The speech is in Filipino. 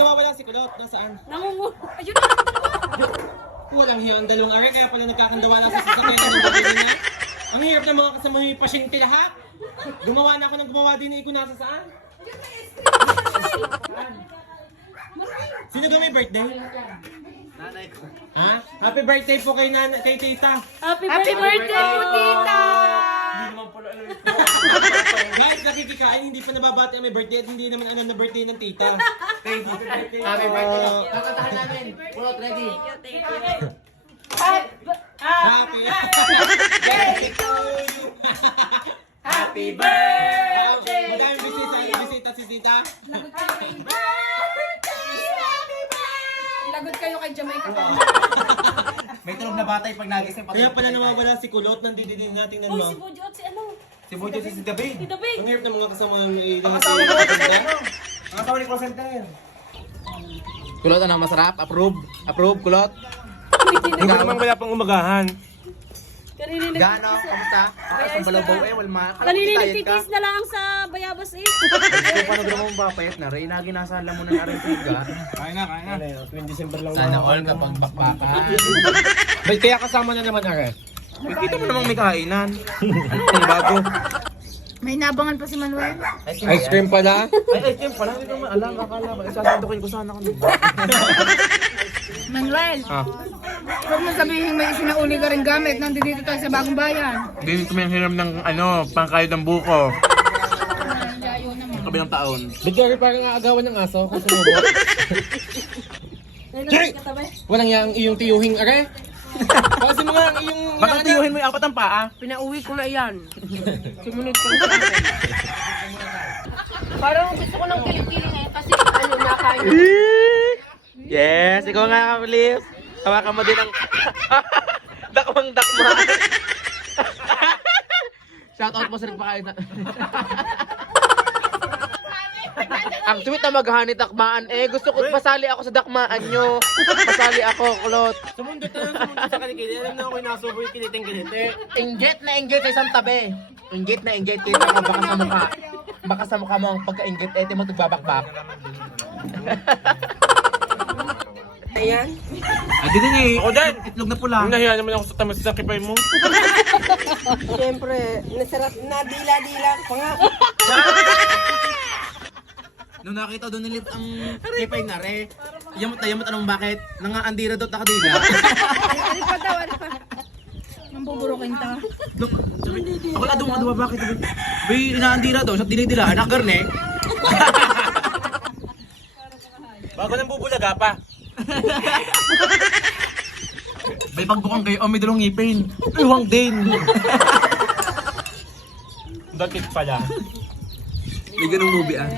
nawawala si Kulot? Nasaan? Nangungu. Ayun na. Walang hiyo ang dalawang are, kaya pala nagkakandawala sa sasakyan ng bagay na. Ang hirap ng mga kasama yung pasyente lahat. Gumawa na ako ng gumawa din na ikaw nasa saan? Sino ba may birthday? Nanay ko. Ha? Happy birthday po kay kay tita. Happy birthday po, tita! Hindi naman pala alam ito. Guys, nakikikain, hindi pa nababati ang may birthday at hindi naman alam na birthday ng tita. Happy birthday. Kakantahan namin. Kulot, ready? Happy birthday to you. Happy birthday! Madaming bisita si tita. Lagot kayo kay Jamaica. May tulog na batay pag nagising. Kaya pala nawawala si Kulot, nandito din natin Uy, mo. si Bojo at si ano? Si Bojo si David. Si David. Ang hirap ng mga kasama ng Kasama mo, ang kasama ni call center. Kulot, ano masarap? Approve? Approve, Kulot? Hindi naman wala pang umagahan. Kanina Gano? Kamusta? Ang balabaw eh, walma. Kanina nagtitis na lang sa bayabas eh. Kung paano gano'n mong papayat na rin, nagi nasa alam mo ng aring Kain na. 20 December lang. Sana all kapag bakbakan. Ba't kaya kasama na naman, Are? Kita mo namang may kainan. Ano bago? May nabangan pa si Manuel. Ice cream pala? Ay, ice cream pala. Hindi ko alam. Kakala ko. Isasandukin ko sana kung Manuel, Ah. huwag mo sabihin may isinauli ka rin gamit. Nandito tayo sa bagong bayan. Hindi ko may hiram ng pangkayod ng buko. Kabilang taon. Ba't kaya parang aagawan ng aso kung sumubok? Jay! Walang yang iyong tiyuhing, Are? Kasi mga iyong... Bakit tiyuhin mo yung apat ang paa? Pinauwi ko na yan. Simunod ko na. Parang gusto ko ng kiling-kiling eh. Kasi ano, nakain. Yes, ikaw nga kapalis. Hawakan mo din ang dakmang-dakma. Shout out mo sa nagpakain na. Ang sweet na maghani dakmaan eh. Gusto ko pasali ako sa dakmaan nyo. Pasali ako, Kulot. Sumundot sa kanikili. Alam na ako'y nasuboy kiniting-kiniti. Inggit na inggit sa isang tabi. Inggit na inggit. Kita ka baka sa mukha. Baka sa mukha mo ang pagka-inggit. Eh, di mo nagbabakbak. Ayan. Ay, di din eh. Ako dyan. Itlog na pula. Nahiya naman ako sa tamas sa kipay mo. Siyempre, nasarap na dila-dila pa nga. Nung nakita doon nilit ang kipay na re, yamot na yamot anong bakit? Nangaandira daw takadila. Ano pa daw, ano pa? Nang buburukin ta. Look, ako lang doon bakit? Bay, inaandira daw, sa dinidila, anak garne. Bago nang bubulaga pa. Bay, pagbukang kayo, may dalawang ngipin. Iwang din. Dakit pala. May ganung movie ah.